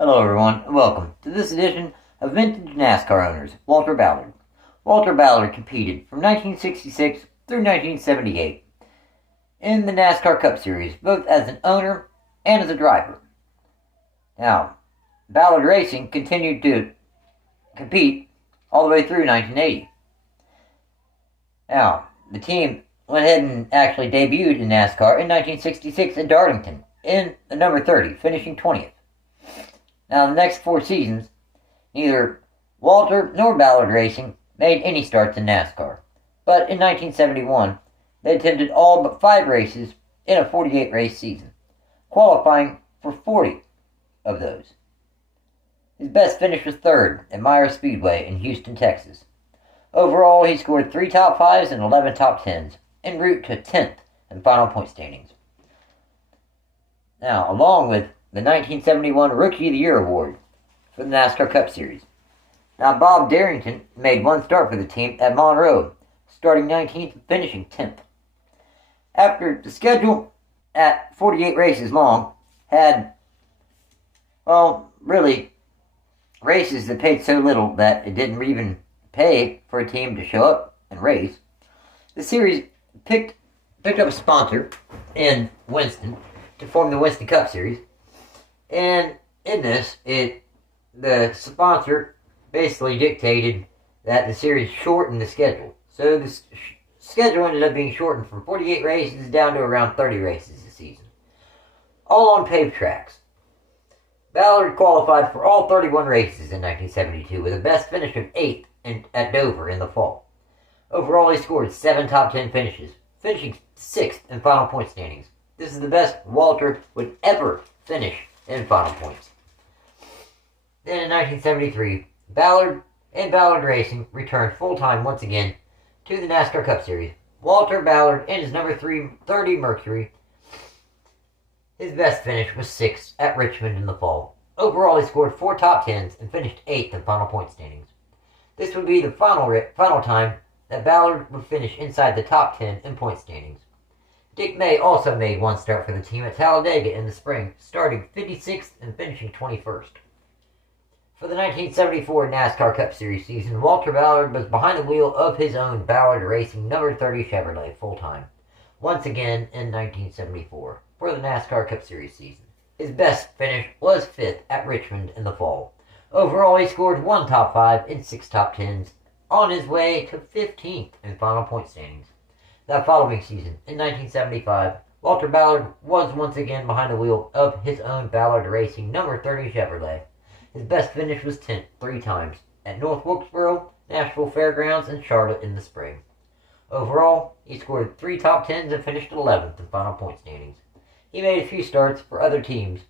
Hello everyone, and welcome to this edition of Vintage NASCAR Owners, Walter Ballard. Walter Ballard competed from 1966 through 1978 in the NASCAR Cup Series, both as an owner and as a driver. Now, Ballard Racing continued to compete all the way through 1980. Now, the team went ahead and actually debuted in NASCAR in 1966 at Darlington in the number 30, finishing 20th. Now, the next 4 seasons, neither Walter nor Ballard Racing made any starts in NASCAR. But in 1971, they attended all but 5 races in a 48-race season, qualifying for 40 of those. His best finish was 3rd at Myers Speedway in Houston, Texas. Overall, he scored 3 top 5s and 11 top 10s, en route to 10th in final point standings. Now, along with the 1971 Rookie of the Year award for the NASCAR Cup Series. Now, Bob Darrington made 1 start for the team at Monroe, starting 19th and finishing 10th. After the schedule at 48 races long had, really, races that paid so little that it didn't even pay for a team to show up and race, the series picked up a sponsor in Winston to form the Winston Cup Series. And in this, the sponsor basically dictated that the series shortened the schedule. So the schedule ended up being shortened from 48 races down to around 30 races a season, all on paved tracks. Ballard qualified for all 31 races in 1972 with a best finish of 8th at Dover in the fall. Overall, he scored 7 top 10 finishes, finishing 6th in final point standings. This is the best Walter would ever finish in final points. Then in 1973, Ballard and Ballard Racing returned full-time once again to the NASCAR Cup Series. Walter Ballard in his number 30 Mercury. His best finish was 6th at Richmond in the fall. Overall, he scored 4 top 10s and finished 8th in final point standings. This would be the final time that Ballard would finish inside the top 10 in point standings. Dick May also made 1 start for the team at Talladega in the spring, starting 56th and finishing 21st. For the 1974 NASCAR Cup Series season, Walter Ballard was behind the wheel of his own Ballard Racing number 30 Chevrolet full-time, once again in 1974 for the NASCAR Cup Series season. His best finish was 5th at Richmond in the fall. Overall, he scored 1 top 5 and 6 top 10s, on his way to 15th in final point standings. That following season, in 1975, Walter Ballard was once again behind the wheel of his own Ballard Racing number 30 Chevrolet. His best finish was 10th 3 times at North Wilkesboro, Nashville Fairgrounds, and Charlotte in the spring. Overall, he scored 3 top 10s and finished 11th in final point standings. He made a few starts for other teams,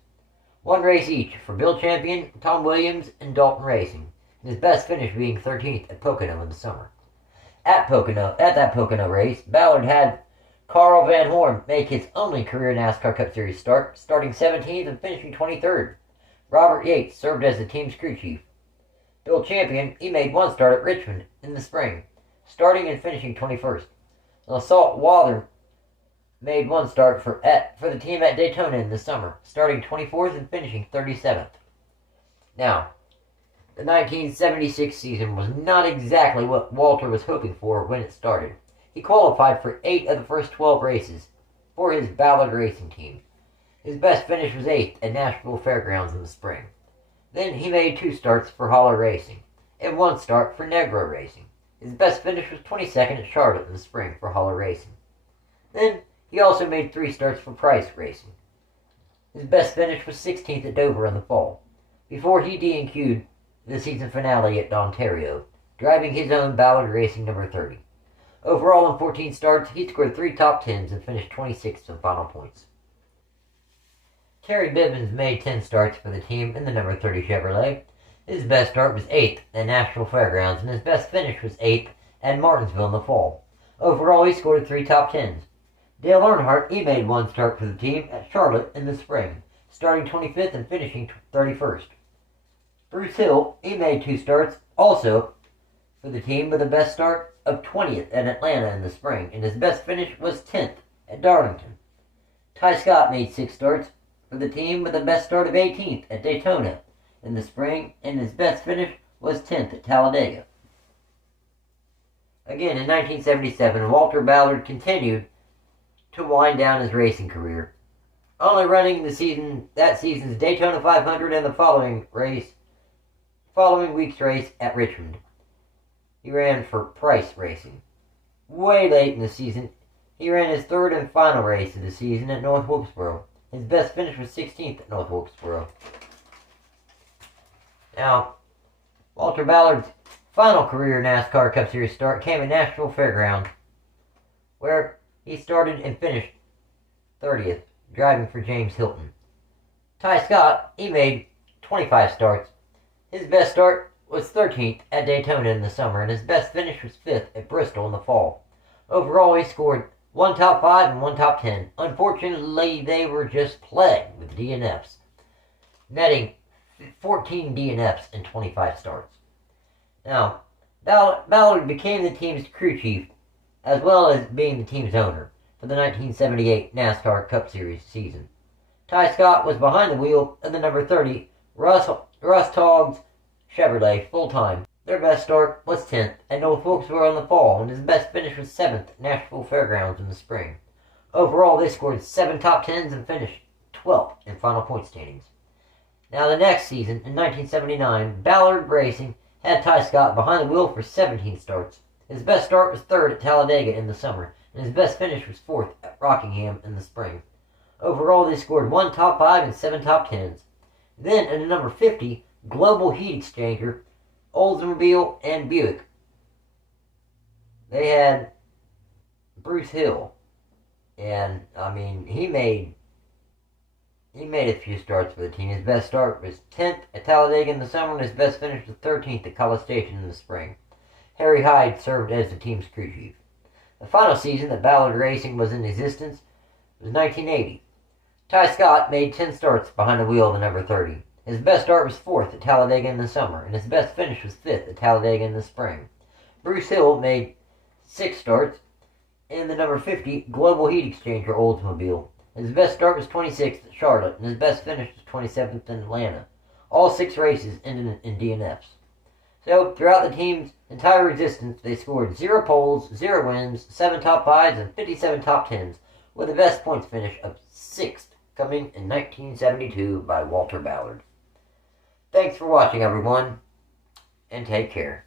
1 race each for Bill Champion, Tom Williams, and Dalton Racing, and his best finish being 13th at Pocono in the summer. At that Pocono race, Ballard had Carl Van Horn make his only career NASCAR Cup Series start, starting 17th and finishing 23rd. Robert Yates served as the team's crew chief. Bill Champion, he made 1 start at Richmond in the spring, starting and finishing 21st. L'Assault Waller made 1 start for the team at Daytona in the summer, starting 24th and finishing 37th. Now, the 1976 season was not exactly what Walter was hoping for when it started. He qualified for 8 of the first 12 races for his Ballard Racing team. His best finish was 8th at Nashville Fairgrounds in the spring. Then he made 2 starts for Holler Racing and 1 start for Negro Racing. His best finish was 22nd at Charlotte in the spring for Holler Racing. Then he also made 3 starts for Price Racing. His best finish was 16th at Dover in the fall, before he DNQ'd the season finale at Ontario, driving his own Ballard Racing number 30. Overall, in 14 starts, he scored 3 top 10s and finished 26th in final points. Terry Bivens made 10 starts for the team in the number 30 Chevrolet. His best start was 8th at Nashville Fairgrounds, and his best finish was 8th at Martinsville in the fall. Overall, he scored 3 top 10s. Dale Earnhardt, he made 1 start for the team at Charlotte in the spring, starting 25th and finishing 31st. Bruce Hill, he made 2 starts also for the team with a best start of 20th at Atlanta in the spring, and his best finish was 10th at Darlington. Ty Scott made 6 starts for the team with a best start of 18th at Daytona, in the spring, and his best finish was 10th at Talladega. Again, in 1977, Walter Ballard continued to wind down his racing career, only running that season's Daytona 500 and the following week's race at Richmond. He ran for Price Racing. Way late in the season, he ran his third and final race of the season at North Wilkesboro. His best finish was 16th at North Wilkesboro. Now, Walter Ballard's final career NASCAR Cup Series start came at Nashville Fairgrounds, where he started and finished 30th, driving for James Hilton. Tighe Scott, he made 25 starts. His best start was 13th at Daytona in the summer, and his best finish was 5th at Bristol in the fall. Overall, he scored 1 top 5 and 1 top 10. Unfortunately, they were just plagued with DNFs, netting 14 DNFs in 25 starts. Now, Ballard became the team's crew chief, as well as being the team's owner for the 1978 NASCAR Cup Series season. Tighe Scott was behind the wheel of the number 30 Russ Togg's Chevrolet full-time. Their best start was 10th at North Wilkesboro in the fall, and his best finish was 7th at Nashville Fairgrounds in the spring. Overall, they scored 7 top 10s and finished 12th in final point standings. Now, the next season, in 1979, Ballard Racing had Tighe Scott behind the wheel for 17 starts. His best start was 3rd at Talladega in the summer, and his best finish was 4th at Rockingham in the spring. Overall, they scored 1 top 5 and 7 top 10s. Then, in the number 50 Global Heat Exchanger, Oldsmobile and Buick, they had Bruce Hill, and he made a few starts for the team. His best start was 10th at Talladega in the summer, and his best finish was 13th at College Station in the spring. Harry Hyde served as the team's crew chief. The final season that Ballard Racing was in existence was 1980. Tighe Scott made 10 starts behind the wheel of the number 30. His best start was 4th at Talladega in the summer, and his best finish was 5th at Talladega in the spring. Bruce Hill made 6 starts in the number 50 Global Heat Exchanger Oldsmobile. His best start was 26th at Charlotte, and his best finish was 27th in Atlanta. All 6 races ended in DNFs. So, throughout the team's entire existence, they scored 0 poles, 0 wins, 7 top 5s, and 57 top 10s, with the best points finish of 6th, coming in 1972 by Walter Ballard. Thanks for watching, everyone, and take care.